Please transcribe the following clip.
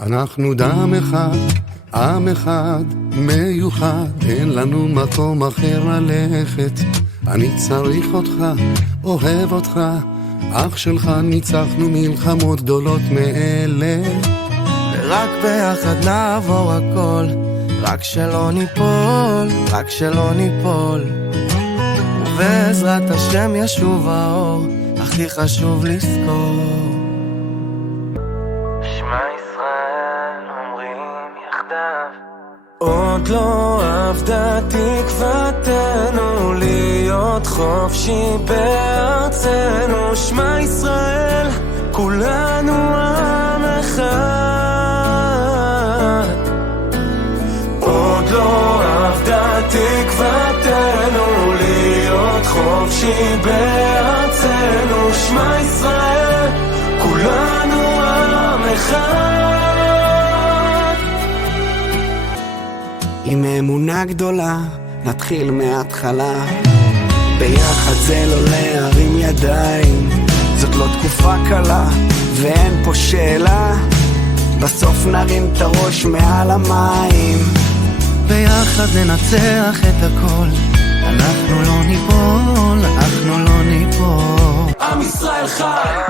אנחנו דם אחד, עם אחד, מיוחד, אין לנו מקום אחר ללכת. אני צריך אותך, אוהב אותך, אח שלך, ניצחנו מלחמות גדולות מאלה. ורק ביחד נעבור הכל, רק שלא ניפול, רק שלא ניפול. ובעזרת השם ישוב האור, הכי חשוב לזכור. שמע ישראל אומרים יחדיו, עוד לא עבדה תקוותנו להיות חופשי בארצנו. שמע ישראל, כולנו עם אחד. עוד לא עבדה תקוותנו להיות חופשי בארצנו. שמע ישראל, כולנו עם אחד. עם אמונה גדולה נתחיל מההתחלה, ביחד זה לא להרים ידיים. זאת לא תקופה קלה ואין פה שאלה, בסוף נרים את הראש מעל המים. ביחד ננצח את הכל, אנחנו לא ניפול, אנחנו לא ניפול. עם ישראל חי,